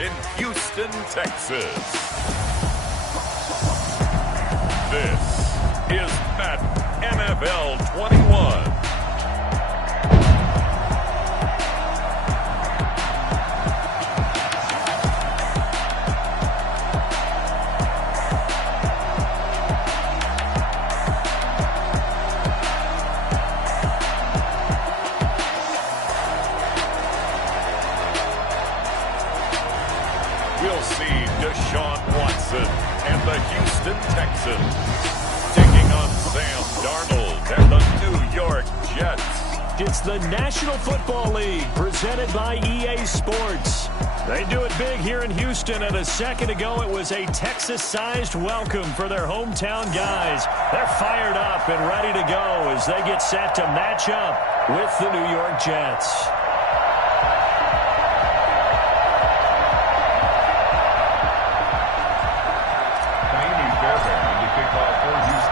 in Houston, Texas. This is Madden NFL 21. We'll see Deshaun Watson and the Houston Texans taking on Sam Darnold and the New York Jets. It's the National Football League presented by EA Sports. They do it big here in Houston, and a second ago it was a Texas-sized welcome for their hometown guys. They're fired up and ready to go as they get set to match up with the New York Jets.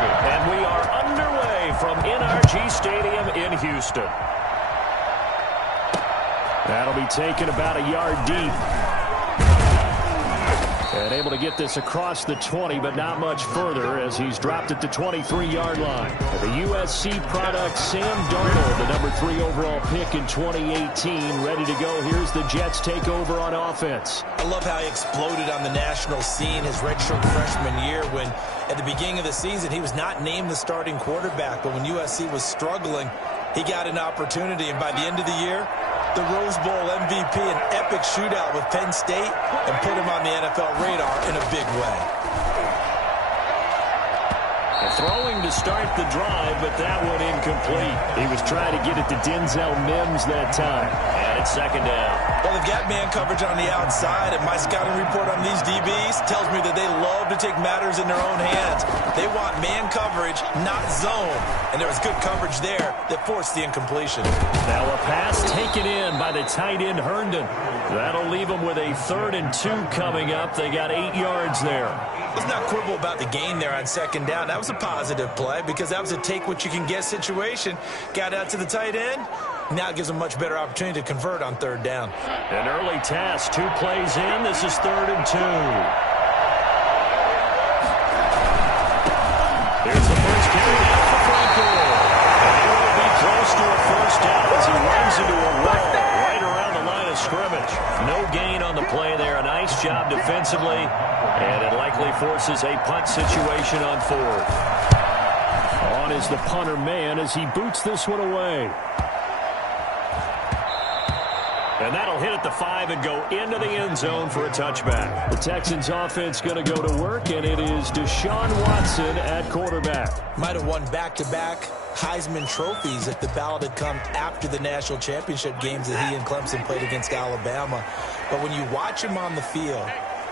And we are underway from NRG Stadium in Houston. That'll be taken about a yard deep. And able to get this across the 20, but not much further as he's dropped at the 23-yard line. The USC product, Sam Darnold, the number 3 overall pick in 2018, ready to go. Here's the Jets take over on offense. I love how he exploded on the national scene his redshirt freshman year when at the beginning of the season he was not named the starting quarterback, but when USC was struggling, he got an opportunity, and by the end of the year, the Rose Bowl MVP, an epic shootout with Penn State, and put him on the NFL radar in a big way. Throwing to start the drive, but that one incomplete. He was trying to get it to Denzel Mims that time. And it's second down. Well, they've got man coverage on the outside, and my scouting report on these DBs tells me that they love to take matters in their own hands. They want man coverage, not zone. And there was good coverage there that forced the incompletion. Now a pass taken in by the tight end Herndon. That'll leave them with a 3rd and 2 coming up. They got 8 yards there. Let's not quibble about the gain there on second down. That was a positive play because that was a take-what-you-can-get situation. Got out to the tight end. Now it gives them a much better opportunity to convert on 3rd down. An early task, 2 plays in. This is 3rd and 2. Here's the first carry out for Franco. And he will be close to a first down as he runs into a wall right around the line of scrimmage. No gain on the play there. A nice job defensively. And it likely forces a punt situation on 4th. On is the punter man as he boots this one away. And that'll hit at the 5 and go into the end zone for a touchback. The Texans offense going to go to work, and it is Deshaun Watson at quarterback. Might have won back-to-back Heisman trophies if the ballot had come after the national championship games that he and Clemson played against Alabama. But when you watch him on the field,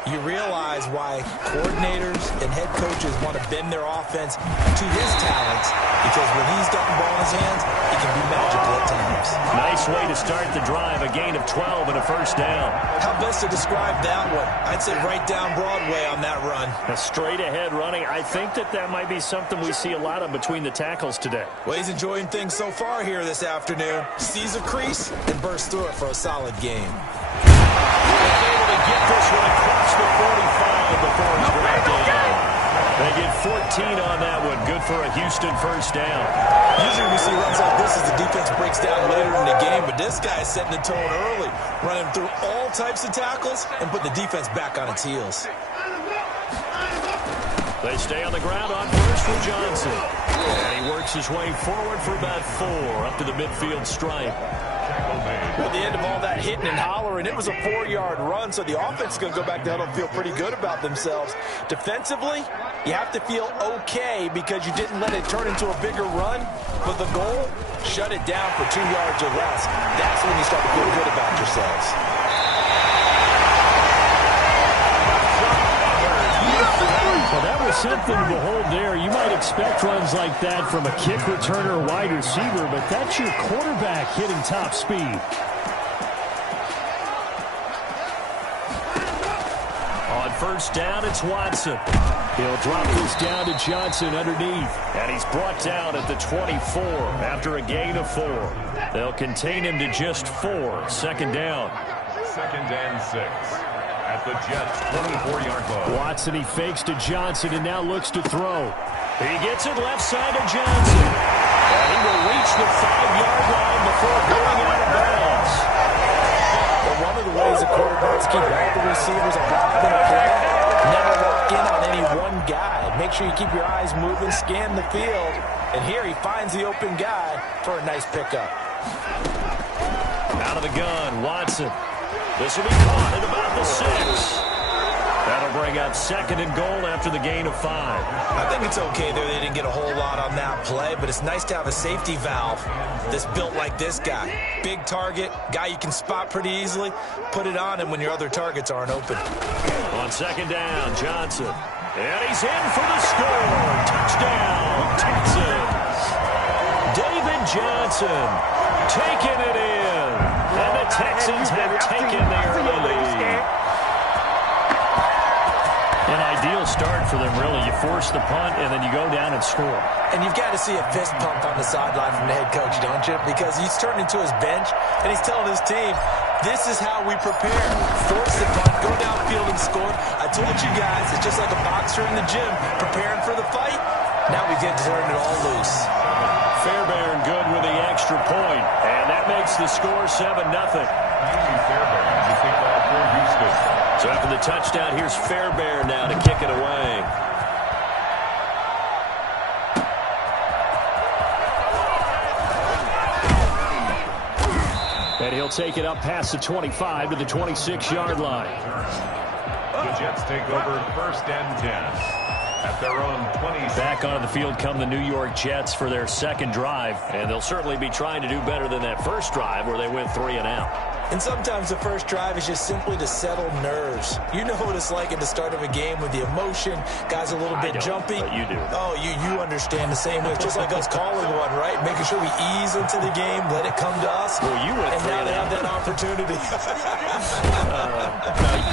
you realize why coordinators and head coaches want to bend their offense to his talents, because when he's got the ball in his hands, he can be magical at times. Nice way to start the drive, a gain of 12 and a first down. How best to describe that one? I'd say right down Broadway on that run. A straight-ahead running. I think that might be something we see a lot of between the tackles today. Well, he's enjoying things so far here this afternoon. Sees a crease and bursts through it for a solid game. Able to get this one across the 45 before it's brought down. They get 14 on that one. Good for a Houston first down. Usually we see runs like this as the defense breaks down later in the game, but this guy is setting the tone early, running through all types of tackles and putting the defense back on its heels. They stay on the ground on first for Johnson. And he works his way forward for about 4 up to the midfield stripe. At the end of all that hitting and hollering, it was a 4-yard run, so the offense is going to go back down and feel pretty good about themselves. Defensively, you have to feel okay because you didn't let it turn into a bigger run, but the goal, shut it down for 2 yards or less. That's when you start to feel good about yourselves. Well, that was something to behold there. You might expect runs like that from a kick returner, wide receiver, but that's your quarterback hitting top speed. On first down, it's Watson. He'll drop this down to Johnson underneath, and he's brought down at the 24 after a gain of 4. They'll contain him to just 4. Second down. 2nd and 6. at the Jets' 24-yard line. Watson, he fakes to Johnson and now looks to throw. He gets it left side to Johnson. And he will reach the 5-yard line before going out of bounds. Well, one of the ways the quarterbacks keep all the receivers involved in a play, never lock in on any one guy. Make sure you keep your eyes moving, scan the field. And here he finds the open guy for a nice pickup. Out of the gun, Watson. This will be caught at about the 6. That'll bring up 2nd and goal after the gain of 5. I think it's okay there. They didn't get a whole lot on that play, but it's nice to have a safety valve that's built like this guy. Big target, guy you can spot pretty easily. Put it on him when your other targets aren't open. On 2nd down, Johnson. And he's in for the score. Touchdown, Texans. David Johnson taking it in. And the Texans have taken their lead. An ideal start for them, really. You force the punt, and then you go down and score. And you've got to see a fist pump on the sideline from the head coach, don't you? Because he's turned into his bench, and he's telling his team, this is how we prepare. Force the punt, go downfield and score. I told you guys, it's just like a boxer in the gym preparing for the fight. Now we get to turn it all loose. Fairbairn good with the extra point, and that makes the score 7-0. Fairbairn to kick off for Houston. So after the touchdown, here's Fairbairn now to kick it away. And he'll take it up past the 25 to the 26-yard line. The Jets take over 1st and 10 at their own 20. Back onto the field come the New York Jets for their 2nd drive, and they'll certainly be trying to do better than that first drive where they went 3 and out. And sometimes the first drive is just simply to settle nerves. You know what it's like at the start of a game with the emotion. Guys a little bit jumpy. But you do. Oh, you understand the same way. It's just like us calling one, right? Making sure we ease into the game, let it come to us. Well, you went and now they have that opportunity.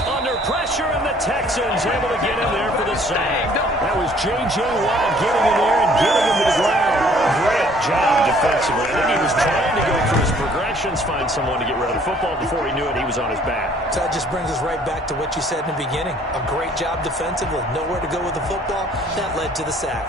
Under pressure, and the Texans able to get in there for the sack. That was J.J. Watt getting in there and getting him to the ground. Great job defensively. I think he was trying to go through his progressions, find someone to get rid of the football. Before he knew it, he was on his back. So that just brings us right back to what you said in the beginning. A great job defensively. Nowhere to go with the football. That led to the sack.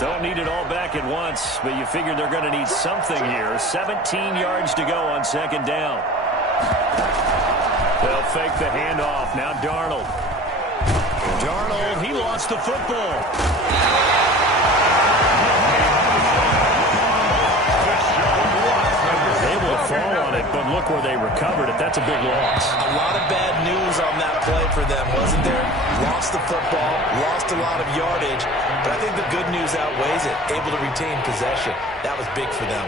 Don't need it all back at once, but you figure they're going to need something here. 17 yards to go on 2nd down. They'll fake the handoff. Now Darnold. Darnold, he lost the football. Able to fall on it, but look where they recovered it. That's a big loss. A lot of bad news on that play for them, wasn't there? Lost the football, lost a lot of yardage, but I think the good news outweighs it. Able to retain possession. That was big for them.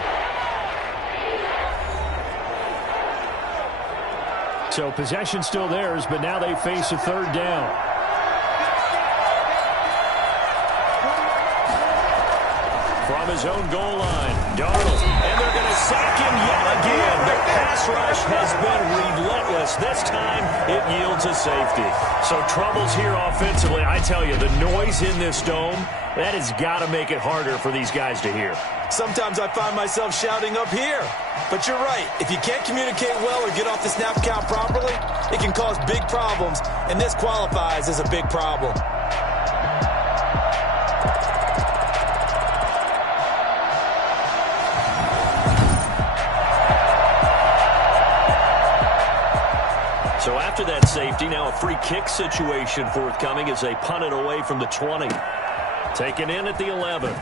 So possession still theirs, but now they face a 3rd down. From his own goal line, Darnold, and they're going to sack him yet again. The pass rush has been relentless. This time, it yields a safety. So troubles here offensively. I tell you, the noise in this dome, that has got to make it harder for these guys to hear. Sometimes I find myself shouting up here. But you're right. If you can't communicate well or get off the snap count properly, it can cause big problems, and this qualifies as a big problem. So after that safety, now a free kick situation forthcoming as they punt it away from the 20. Taken in at the 11.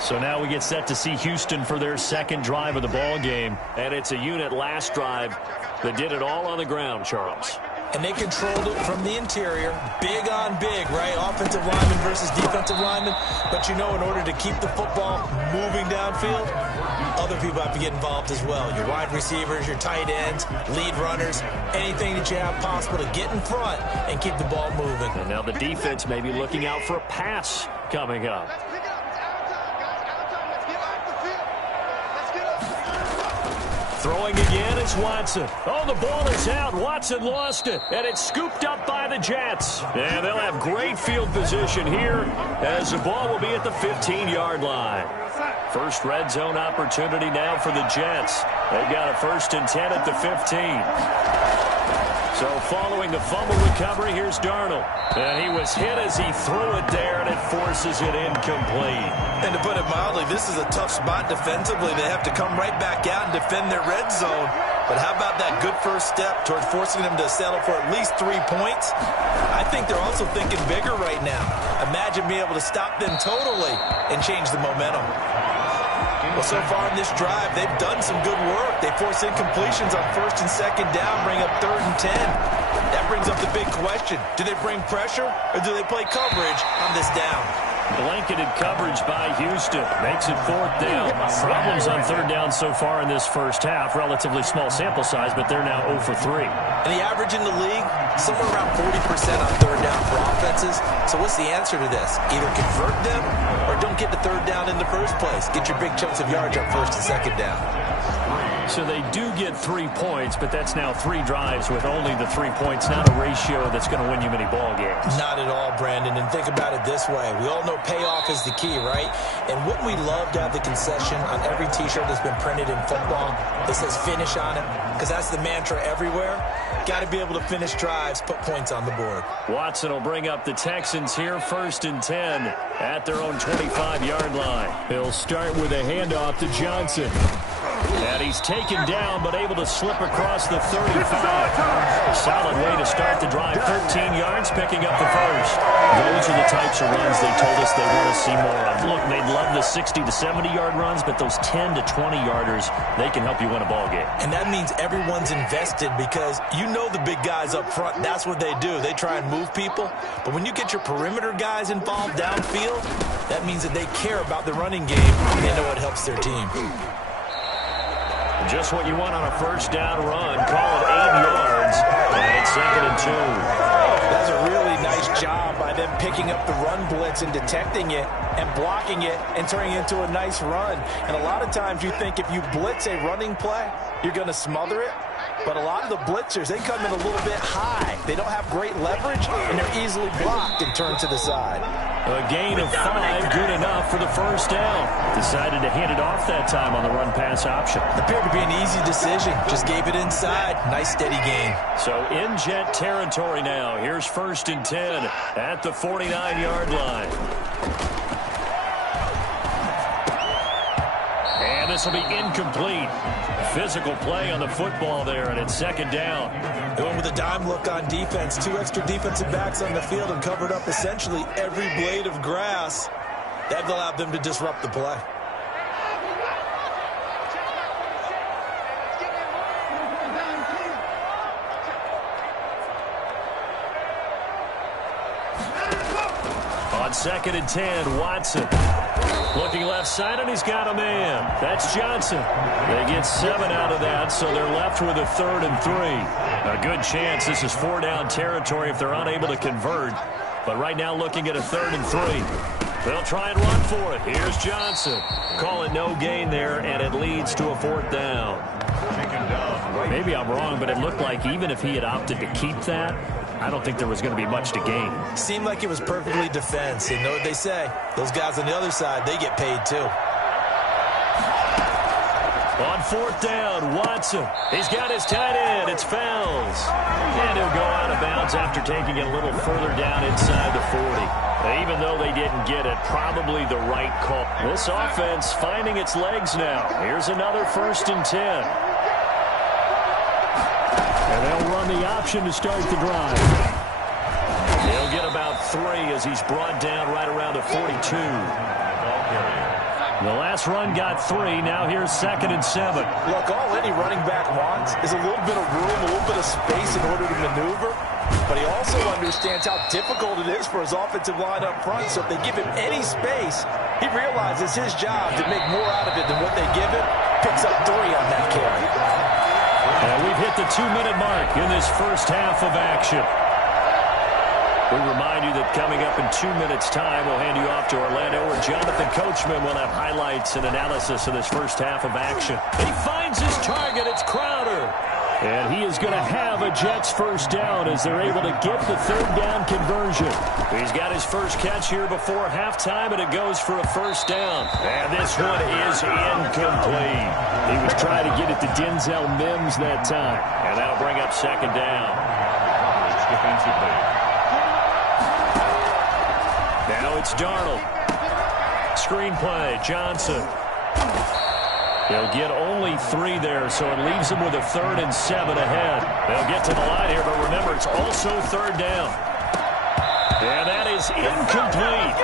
So now we get set to see Houston for their 2nd drive of the ball game. And it's a unit last drive that did it all on the ground, Charles. And they controlled it from the interior. Big on big, right? Offensive lineman versus defensive lineman. But you know, in order to keep the football moving downfield, other people have to get involved as well. Your wide receivers, your tight ends, lead runners, anything that you have possible to get in front and keep the ball moving. And now the defense may be looking out for a pass coming up. Throwing again is Watson. Oh, the ball is out. Watson lost it, and it's scooped up by the Jets. And they'll have great field position here as the ball will be at the 15-yard line. First red zone opportunity now for the Jets. They've got a 1st and 10 at the 15. So following the fumble recovery, here's Darnold. And he was hit as he threw it there, and it forces it incomplete. And to put it mildly, this is a tough spot defensively. They have to come right back out and defend their red zone. But how about that good first step towards forcing them to settle for at least 3 points? I think they're also thinking bigger right now. Imagine being able to stop them totally and change the momentum. Well, so far in this drive, they've done some good work. They force incompletions on 1st and 2nd down, bring up 3rd and 10. That brings up the big question. Do they bring pressure or do they play coverage on this down? Blanketed coverage by Houston. Makes it 4th down. Problems on 3rd down so far in this first half. Relatively small sample size, but they're now 0 for 3. And the average in the league, somewhere around 40% on 3rd down for offenses. So what's the answer to this? Either convert them or don't get the 3rd down in the first place. Get your big chunks of yards on 1st and 2nd down. So they do get 3 points, but that's now 3 drives with only the 3 points, not a ratio that's going to win you many ball games. Not at all, Brandon. And think about it this way. We all know payoff is the key, right? And wouldn't we love to have the concession on every T-shirt that's been printed in football that says finish on it? Because that's the mantra everywhere. Got to be able to finish drives, put points on the board. Watson will bring up the Texans here, 1st and 10 at their own 25-yard line. He'll start with a handoff to Johnson. And he's taken down, but able to slip across the 35. Solid way to start the drive. 13 yards, picking up the first. Those are the types of runs they told us they want to see more of. Look, they'd love the 60 to 70-yard runs, but those 10 to 20-yarders, they can help you win a ball game. And that means everyone's invested because you know the big guys up front, that's what they do. They try and move people. But when you get your perimeter guys involved downfield, that means that they care about the running game and they know it helps their team. Just what you want on a 1st down run. Call it 8 yards. And it's 2nd and 2. That's a really nice job by them picking up the run blitz and detecting it and blocking it and turning it into a nice run. And a lot of times you think if you blitz a running play, you're going to smother it. But a lot of the blitzers, they come in a little bit high. They don't have great leverage, and they're easily blocked and turned to the side. A gain of 5, good enough for the 1st down. Decided to hand it off that time on the run-pass option. Appeared to be an easy decision. Just gave it inside. Nice, steady gain. So in Jet territory now. Here's 1st and 10 at the 49-yard line. And this will be incomplete. Physical play on the football there, and it's 2nd down. Going with a dime look on defense. 2 extra defensive backs on the field and covered up essentially every blade of grass. That allowed them to disrupt the play. On 2nd and 10, Watson. Looking left side, and he's got a man. That's Johnson. They get 7 out of that, so they're left with a 3rd and 3. A good chance this is 4-down territory if they're unable to convert. But right now looking at a 3rd and 3. They'll try and run for it. Here's Johnson. Call it no gain there, and it leads to a 4th down. Maybe I'm wrong, but it looked like even if he had opted to keep that, I don't think there was going to be much to gain. Seemed like it was perfectly defense. You know what they say? Those guys on the other side, they get paid too. On 4th down, Watson. He's got his tight end. It's Fells. And he'll go out of bounds after taking it a little further down inside the 40. Even though they didn't get it, probably the right call. This offense finding its legs now. Here's another 1st and 10. And they'll run the option to start the drive. He'll get about 3 as he's brought down right around the 42. The last run got 3. Now here's 2nd and 7. Look, all any running back wants is a little bit of room, a little bit of space in order to maneuver. But he also understands how difficult it is for his offensive line up front. So if they give him any space, he realizes his job to make more out of it than what they give him. Picks up 3 on that carry. And we've hit the 2-minute mark in this first half of action. We remind you that coming up in 2 minutes' time, we'll hand you off to Orlando, where Jonathan Coachman will have highlights and analysis of this first half of action. He finds his target. It's Crowder. And he is going to have a Jets first down as they're able to get the third down conversion. He's got his first catch here before halftime, and it goes for a first down. And this one is incomplete. He was trying to get it to Denzel Mims that time. And that'll bring up second down. Now it's Darnold. Screenplay, Johnson. He'll get only 3 there, so it leaves him with a 3rd and 7 ahead. They'll get to the line here, but remember, it's also third down. And that is incomplete.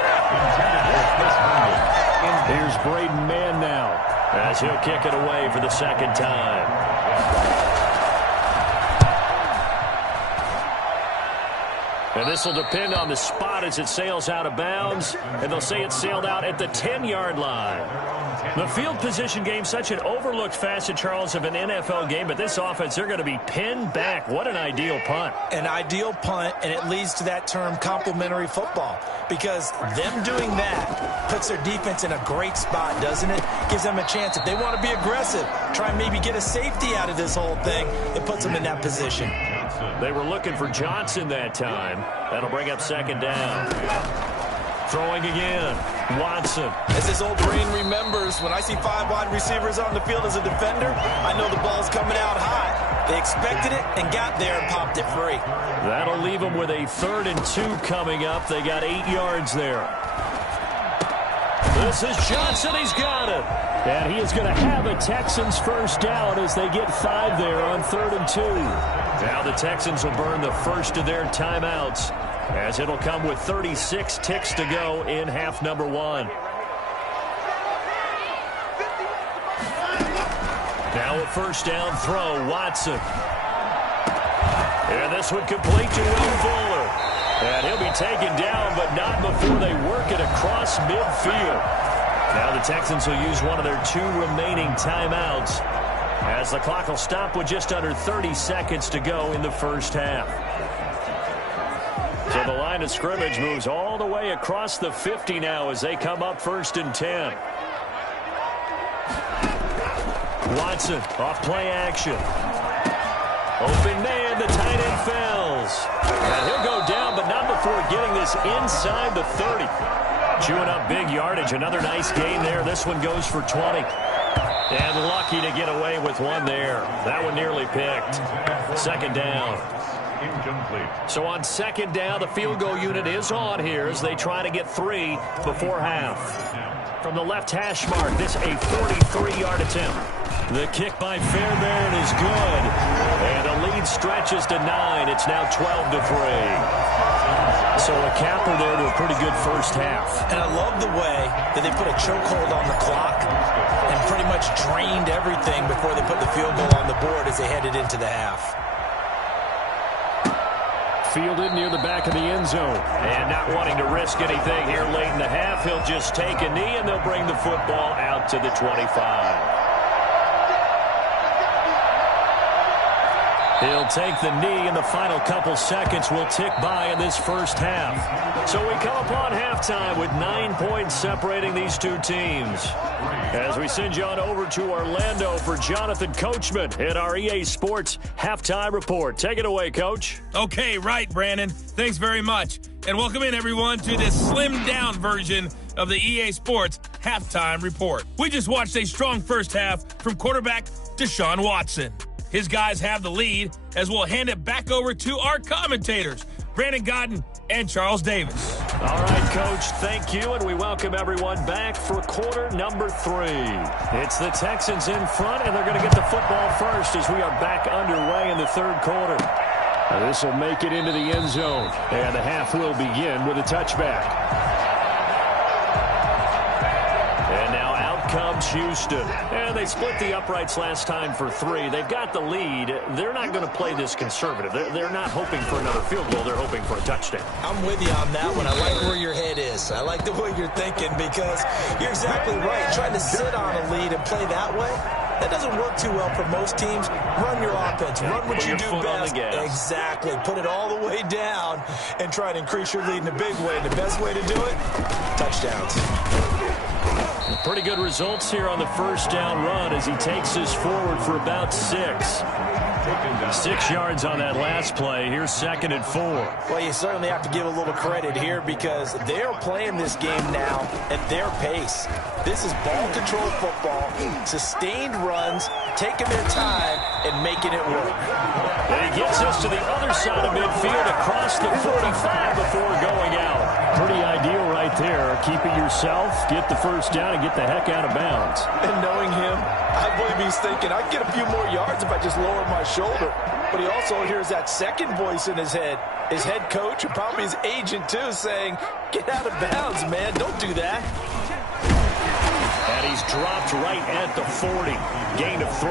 Here's Braden Mann now, as he'll kick it away for the second time. And this will depend on the spot as it sails out of bounds. And they'll say it sailed out at the 10-yard line. The field position game, such an overlooked facet, Charles, of an NFL game. But this offense, they're going to be pinned back. What an ideal punt. An ideal punt, and it leads to that term complementary football. Because them doing that puts their defense in a great spot, doesn't it? Gives them a chance. If they want to be aggressive, try and maybe get a safety out of this whole thing, it puts them in that position. They were looking for Johnson that time. That'll bring up second down. Throwing again. Watson. As his old brain remembers, when I see 5 wide receivers on the field as a defender, I know the ball's coming out high. They expected it and got there and popped it free. That'll leave them with a 3rd and 2 coming up. They got 8 yards there. This is Johnson. He's got it. And he is going to have a Texans first down as they get 5 there on 3rd and 2. Now the Texans will burn the first of their timeouts, as it'll come with 36 ticks to go in half number 1. Now a first down throw, Watson. And this one complete to Will Fuller. And he'll be taken down, but not before they work it across midfield. Now the Texans will use one of their 2 remaining timeouts, as the clock will stop with just under 30 seconds to go in the first half. So the line of scrimmage moves all the way across the 50 now as they come up 1st and 10. Watson off play action. Open man, the tight end falls. And he'll go down, but not before getting this inside the 30. Chewing up big yardage. Another nice gain there. This one goes for 20. And lucky to get away with one there. That one nearly picked. Second down. Incomplete. So on second down, the field goal unit is on here as they try to get 3 before half. From the left hash mark, this a 43-yard attempt. The kick by Fairbairn is good. And the lead stretches to 9. It's now 12-3. So a capper there to a pretty good first half. And I love the way that they put a chokehold on the clock and pretty much drained everything before they put the field goal on the board as they headed into the half. Fielded near the back of the end zone. And not wanting to risk anything here late in the half, he'll just take a knee and they'll bring the football out to the 25. He'll take the knee, and the final couple seconds will tick by in this first half. So we come upon halftime with 9 points separating these two teams. As we send you on over to Orlando for Jonathan Coachman in our EA Sports Halftime Report. Take it away, Coach. Okay, right, Brandon. Thanks very much. And welcome in, everyone, to this slimmed-down version of the EA Sports Halftime Report. We just watched a strong first half from quarterback Deshaun Watson. His guys have the lead, as we'll hand it back over to our commentators, Brandon Godden and Charles Davis. All right, Coach, thank you, and we welcome everyone back for quarter number 3. It's the Texans in front, and they're going to get the football first as we are back underway in the third quarter. This will make it into the end zone, and the half will begin with a touchback. And now out comes Houston. And they split the uprights last time for 3. They've got the lead. They're not going to play this conservative. They're not hoping for another field goal. They're hoping for a touchdown. I'm with you on that one. I like where your head is. I like the way you're thinking because you're exactly right. Trying to sit on a lead and play that way, That doesn't work too well for most teams. Run your offense. Run what you do best. Exactly. Put it all the way down and try to increase your lead in a big way. And the best way to do it, touchdowns. Pretty good results here on the first down run as he takes us forward for about 6. 6 yards on that last play. Here's 2nd and 4. Well, you certainly have to give a little credit here because they're playing this game now at their pace. This is ball control football, sustained runs, taking their time and making it work. And he gets us to the other side of midfield across the 45 before going out. Pretty ideal right there. Keep it yourself, get the first down, and get the heck out of bounds. And knowing him, I believe he's thinking, I can get a few more yards if I just lower my shoulder. But he also hears that second voice in his head. His head coach and probably his agent, too, saying, get out of bounds, man. Don't do that. And he's dropped right at the 40. Gain of 3.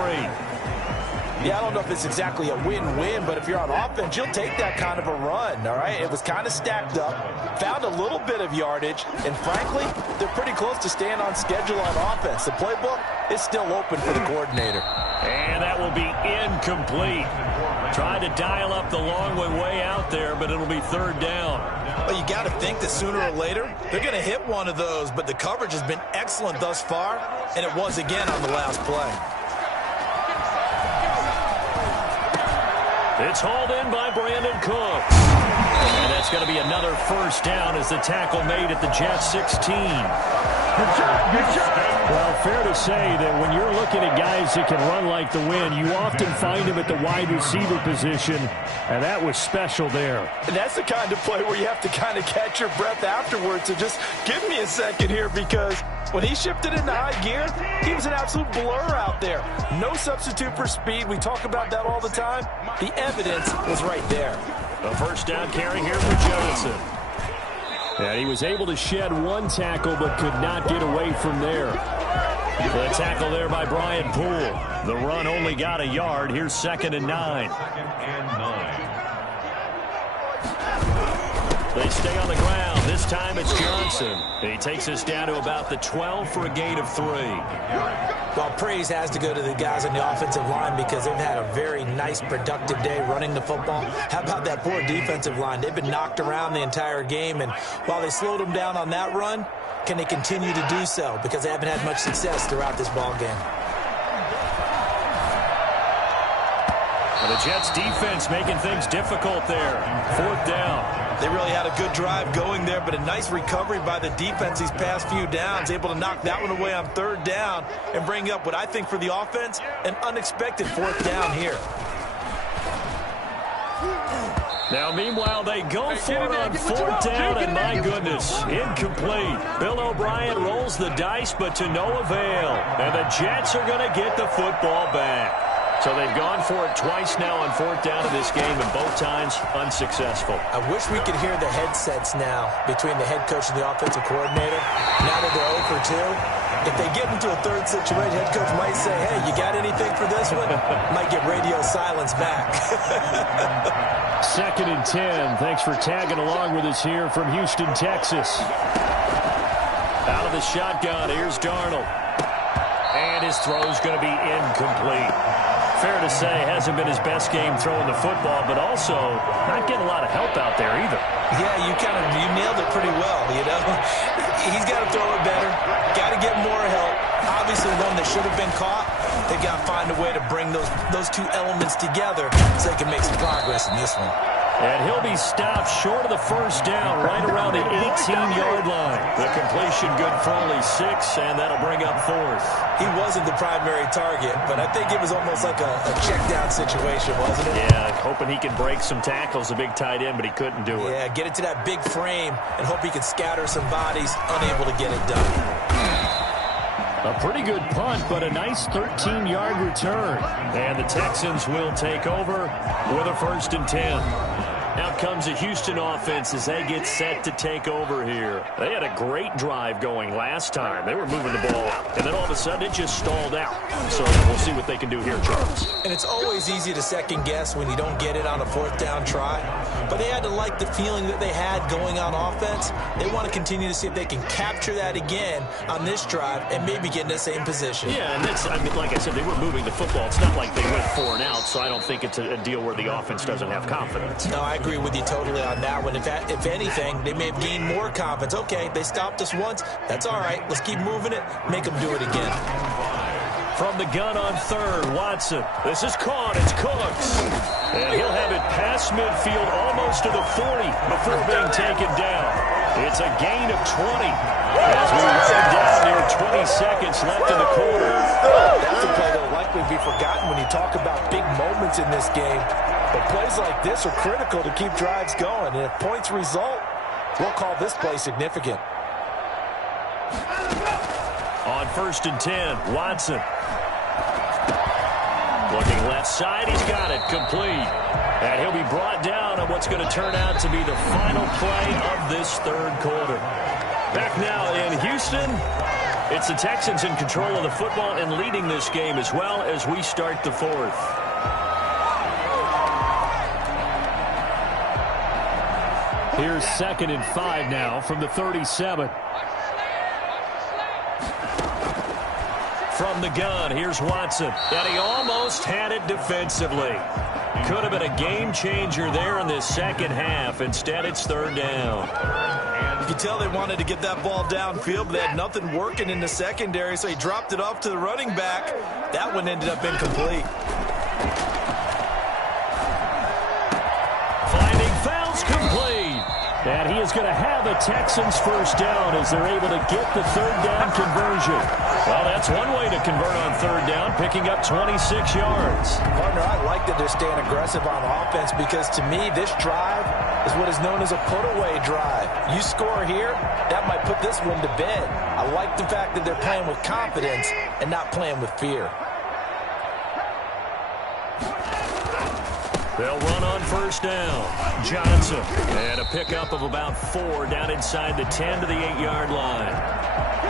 Yeah, I don't know if it's exactly a win-win, but if you're on offense, you'll take that kind of a run, all right? It was kind of stacked up, found a little bit of yardage, and frankly, they're pretty close to staying on schedule on offense. The playbook is still open for the coordinator. And that will be incomplete. Tried to dial up the long way out there, but it'll be 3rd down. Well, you got to think that sooner or later, they're going to hit one of those, but the coverage has been excellent thus far, and it was again on the last play. It's hauled in by Brandon Cooks. And that's going to be another first down as the tackle made at the Jets 16. Well, fair to say that when you're looking at guys that can run like the wind, you often find them at the wide receiver position, and that was special there. And that's the kind of play where you have to kind of catch your breath afterwards. So just give me a second here because when he shifted into high gear, he was an absolute blur out there. No substitute for speed. We talk about that all the time. The evidence was right there. A first down carry here for Johnson. And he was able to shed one tackle but could not get away from there. The tackle there by Brian Poole. The run only got a yard. Here's 2nd and 9. They stay on the ground. This time it's Johnson. He takes us down to about the 12 for a gain of 3. Well, praise has to go to the guys on the offensive line because they've had a very nice, productive day running the football. How about that poor defensive line? They've been knocked around the entire game, and while they slowed them down on that run, can they continue to do so? Because they haven't had much success throughout this ball game. And the Jets defense making things difficult there. 4th down. They really had a good drive going there, but a nice recovery by the defense these past few downs, able to knock that one away on 3rd down and bring up what I think for the offense, an unexpected 4th down here. Now, meanwhile, they go for it on 4th down, and my goodness, incomplete. Bill O'Brien rolls the dice, but to no avail. And the Jets are going to get the football back. So they've gone for it twice now on 4th down in this game, and both times unsuccessful. I wish we could hear the headsets now between the head coach and the offensive coordinator. Now that they're 0 for 2, if they get into a 3rd situation, head coach might say, hey, you got anything for this one? Might get radio silence back. 2nd and 10. Thanks for tagging along with us here from Houston, Texas. Out of the shotgun, here's Darnold. And his throw's going to be incomplete. Fair to say, hasn't been his best game throwing the football, but also not getting a lot of help out there either. Yeah, you nailed it pretty well, you know. He's got to throw it better, got to get more help. Obviously, one that should have been caught, they've got to find a way to bring those two elements together so they can make some progress in this one. And he'll be stopped short of the first down right around the 18-yard line. The completion good for only 6, and that'll bring up 4th. He wasn't the primary target, but I think it was almost like a check-down situation, wasn't it? Yeah, hoping he can break some tackles, a big tight end, but he couldn't do it. Yeah, get it to that big frame and hope he can scatter some bodies, unable to get it done. A pretty good punt, but a nice 13-yard return. And the Texans will take over with a 1st and 10. Out comes the Houston offense as they get set to take over here. They had a great drive going last time. They were moving the ball, and then all of a sudden it just stalled out. So we'll see what they can do here, Charles. And it's always easy to second guess when you don't get it on a fourth down try. But they had to like the feeling that they had going on offense. They want to continue to see if they can capture that again on this drive and maybe get in the same position. Yeah, and that's, I mean, like I said, they were moving the football. It's not like they went 4 and out, so I don't think it's a deal where the offense doesn't have confidence. No, I agree with you totally on that one. If anything, they may have gained more confidence. Okay, they stopped us once. That's all right. Let's keep moving it. Make them do it again. From the gun on third, Watson. This is caught. It's Cooks. And he'll have it past midfield almost to the 40 before being taken down. It's a gain of 20 as we run down near 20 seconds left in the quarter. That's a play that will likely be forgotten when you talk about big moments in this game. But plays like this are critical to keep drives going. And if points result, we'll call this play significant. On 1st and 10, Watson. Looking left side, he's got it, complete. And he'll be brought down on what's going to turn out to be the final play of this third quarter. Back now in Houston, it's the Texans in control of the football and leading this game as well as we start the fourth. Here's 2nd and 5 now from the 37. From the gun, here's Watson. And he almost had it defensively. Could have been a game changer there in this second half. Instead, it's 3rd down. You can tell they wanted to get that ball downfield, but they had nothing working in the secondary, so he dropped it off to the running back. That one ended up incomplete. Finding fouls complete. And he is going to have a Texans first down as they're able to get the 3rd down conversion. Well, that's one way to convert on 3rd down, picking up 26 yards. Partner, I like that they're staying aggressive on offense because to me, this drive is what is known as a put-away drive. You score here, that might put this one to bed. I like the fact that they're playing with confidence and not playing with fear. They'll run on 1st down. Johnson. And a pickup of about 4 down inside the 10 to the 8-yard line.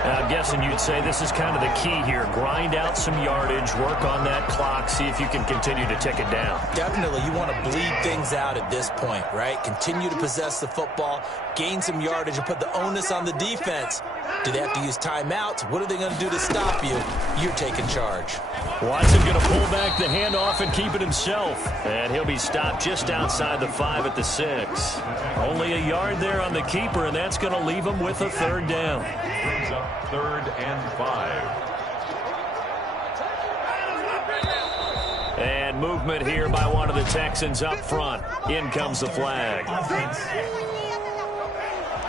Now, I'm guessing you'd say this is kind of the key here. Grind out some yardage, work on that clock, see if you can continue to tick it down. Definitely, you want to bleed things out at this point, right? Continue to possess the football, gain some yardage, and put the onus on the defense. Do they have to use timeouts? What are they going to do to stop you? You're taking charge. Watson going to pull back the handoff and keep it himself. And he'll be stopped just outside the 5 at the 6. Only a yard there on the keeper, and that's going to leave him with a 3rd down. Brings up 3rd and 5. And movement here by one of the Texans up front. In comes the flag.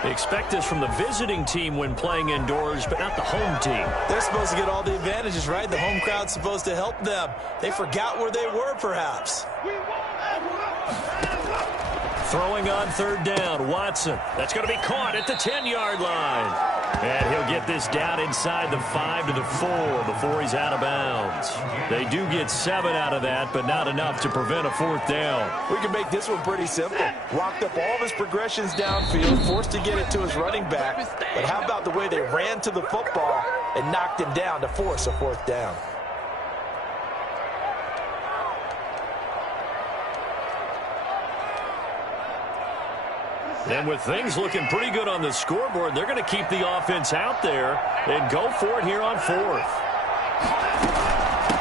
Expect this from the visiting team when playing indoors, but not the home team. They're supposed to get all the advantages, right? The home crowd's supposed to help them. They forgot where they were, perhaps. Throwing on 3rd down, Watson. That's going to be caught at the 10-yard line. And he'll get this down inside the 5 to the 4 before he's out of bounds. They do get 7 out of that, but not enough to prevent a 4th down. We can make this one pretty simple. Walked up all of his progressions downfield, forced to get it to his running back. But how about the way they ran to the football and knocked him down to force a 4th down? And with things looking pretty good on the scoreboard, they're going to keep the offense out there and go for it here on 4th.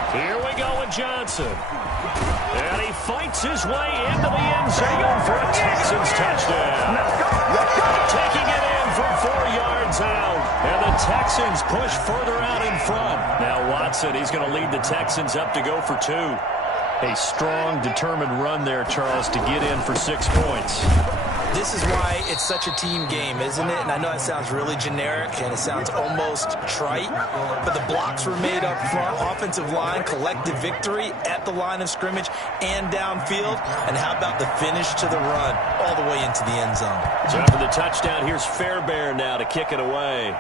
Here we go with Johnson. And he fights his way into the end zone for a Texans touchdown. Taking it in from 4 yards out. And the Texans push further out in front. Now Watson, he's going to lead the Texans up to go for 2. A strong, determined run there, Charles, to get in for 6 points. This is why it's such a team game, isn't it? And I know it sounds really generic and it sounds almost trite, but the blocks were made up front, offensive line, collective victory at the line of scrimmage and downfield. And how about the finish to the run all the way into the end zone? So for the touchdown, here's Fairbairn now to kick it away.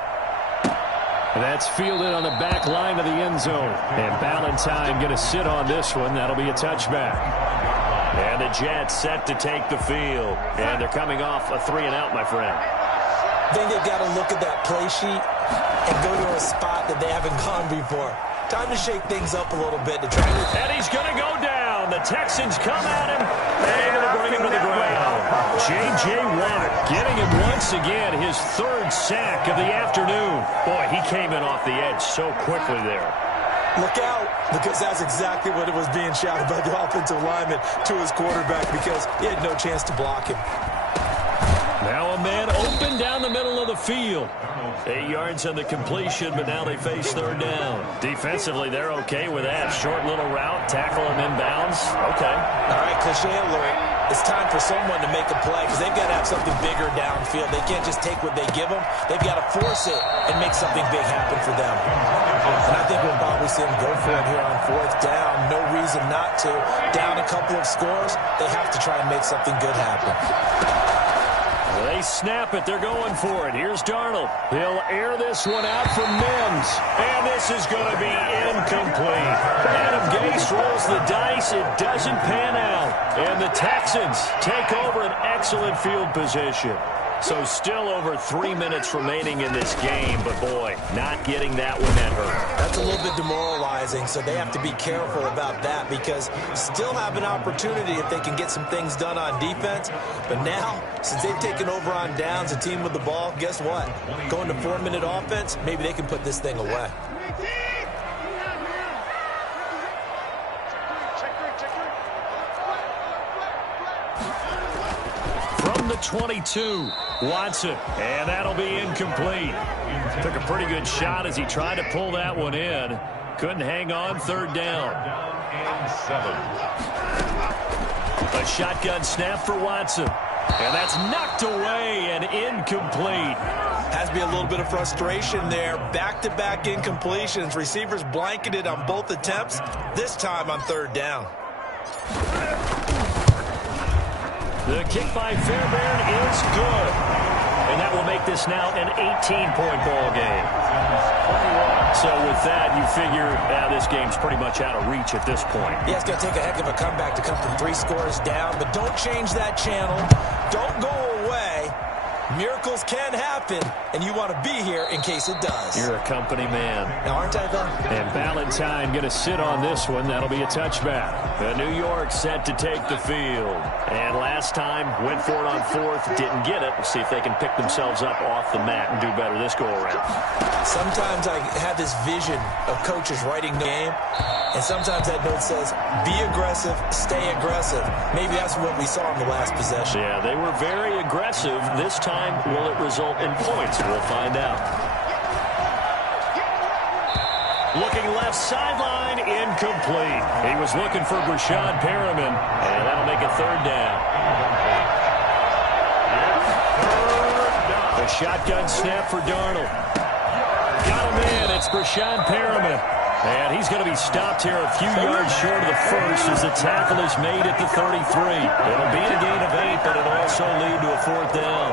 That's fielded on the back line of the end zone. And Ballantyne going to sit on this one. That'll be a touchback. And And the Jets set to take the field. And they're coming off a 3-and-out, my friend. I think they've got to look at that play sheet and go to a spot that they haven't gone before. Time to shake things up a little bit to try to... And he's going to go down. The Texans come at him, and they bring him to the ground. J.J. Watt getting him once again, his third sack of the afternoon. Boy, he came in off the edge so quickly there. Look out, because that's exactly what it was being shouted by the offensive lineman to his quarterback, because he had no chance to block him. Now a man open down the middle of the field. 8 yards on the completion, but now they face third down. Defensively, they're okay with that. Short little route, tackle him inbounds. Okay. All right, cliche alert. It's time for someone to make a play because they've got to have something bigger downfield. They can't just take what they give them. They've got to force it and make something big happen for them. And I think we'll probably see them go for it here on fourth down. No reason not to. Down a couple of scores, they have to try and make something good happen. They snap it. They're going for it. Here's Darnold. He'll air this one out for Mims. And this is going to be incomplete. Adam Gase rolls the dice. It doesn't pan out. And the Texans take over an excellent field position. So still over 3 minutes remaining in this game. But, boy, not getting that one that hurt. That's a little bit demoralizing, so they have to be careful about that because still have an opportunity if they can get some things done on defense. But now, since they've taken over on downs, a team with the ball, guess what? Going to 4-minute offense, maybe they can put this thing away. From the 22, Watson, and that'll be incomplete. Took a pretty good shot as he tried to pull that one in. Couldn't hang on, third down. A shotgun snap for Watson. And that's knocked away and incomplete. Has to be a little bit of frustration there. Back-to-back incompletions. Receivers blanketed on both attempts, this time on third down. The kick by Fairbairn is good. And that will make this now an 18-point ball game. So with that, you figure this game's pretty much out of reach at this point. Yeah, it's going to take a heck of a comeback to come from 3 scores down, but don't change that channel. Don't go away. Miracles can happen, and you want to be here in case it does. You're a company man. Now, aren't I, though? And Valentine going to sit on this one. That'll be a touchback. New York set to take the field. And last time, went for it on fourth, didn't get it. We'll see if they can pick themselves up off the mat and do better this go-around. Sometimes I have this vision of coaches writing the game, and sometimes that note says, be aggressive, stay aggressive. Maybe that's what we saw in the last possession. Yeah, they were very aggressive. This time, will it result in points? We'll find out. Looking left sideline, incomplete. He was looking for Brashad Perriman, and that'll make it third down. The shotgun snap for Darnold. Got him in. It's Brashad Perriman. And he's going to be stopped here a few yards short of the first as the tackle is made at the 33. It'll be a gain of 8, but it'll also lead to a fourth down.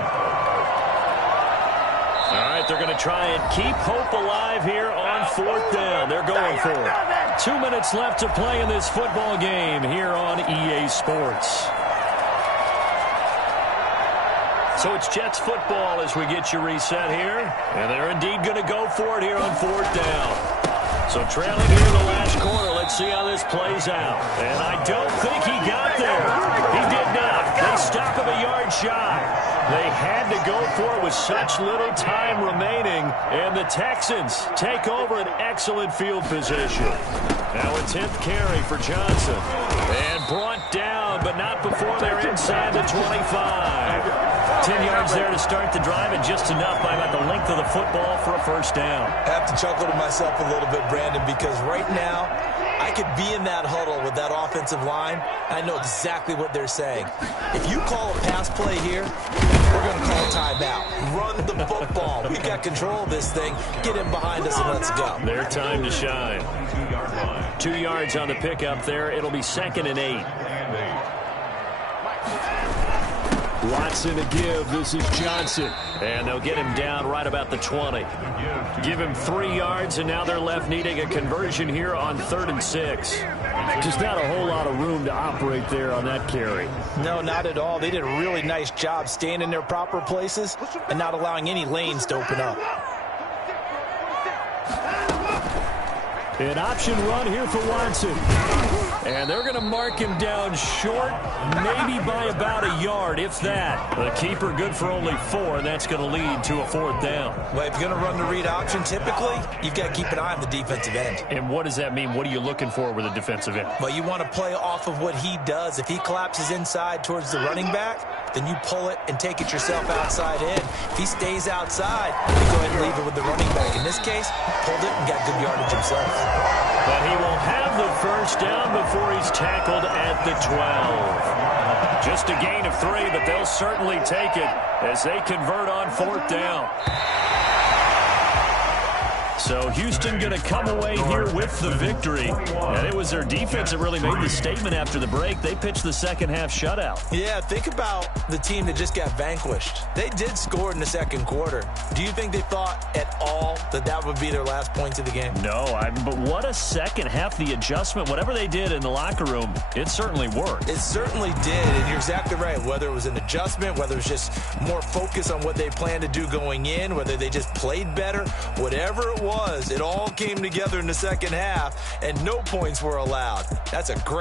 All right, they're going to try and keep hope alive here on fourth down. They're going for it. 2 minutes left to play in this football game here on EA Sports. So it's Jets football as we get you reset here. And they're indeed going to go for it here on fourth down. So trailing here in the last quarter. Let's see how this plays out. And I don't think he got there. He did not. They stop him a yard shy. They had to go for it with such little time remaining. And the Texans take over an excellent field position. Now a 10th carry for Johnson. And brought down, but not before they're inside the 25. 10 yards there to start the drive, and just enough by about the length of the football for a first down. I have to chuckle to myself a little bit, Brandon, because right now I could be in that huddle with that offensive line. I know exactly what they're saying. If you call a pass play here, we're going to call a timeout. Run the football. We've got control of this thing. Get in behind us and let's go. Their time to shine. 2 yards on the pickup there. It'll be 2nd and 8. Watson to give. This is Johnson. And they'll get him down right about the 20. Give him 3 yards, and now they're left needing a conversion here on 3rd and 6. Just not a whole lot of room to operate there on that carry. No, not at all. They did a really nice job staying in their proper places and not allowing any lanes to open up. An option run here for Watson. And they're going to mark him down short, maybe by about a yard, if that. The keeper good for only 4, and that's going to lead to a 4th down. Well, if you're going to run the read option, typically, you've got to keep an eye on the defensive end. And what does that mean? What are you looking for with a defensive end? Well, you want to play off of what he does. If he collapses inside towards the running back, then you pull it and take it yourself outside in. If he stays outside, you go ahead and leave it with the running back. In this case, pulled it and got good yardage himself. But he will have the first down before he's tackled at the 12. Just a gain of 3, but they'll certainly take it as they convert on 4th down. So Houston going to come away here with the victory. And it was their defense that really made the statement after the break. They pitched the second half shutout. Yeah, think about the team that just got vanquished. They did score in the second quarter. Do you think they thought at all that that would be their last points of the game? No, but what a second half. The adjustment, whatever they did in the locker room, it certainly worked. It certainly did, and you're exactly right. Whether it was an adjustment, whether it was just more focus on what they planned to do going in, whether they just played better, whatever it was, it all came together in the second half, and no points were allowed. That's a great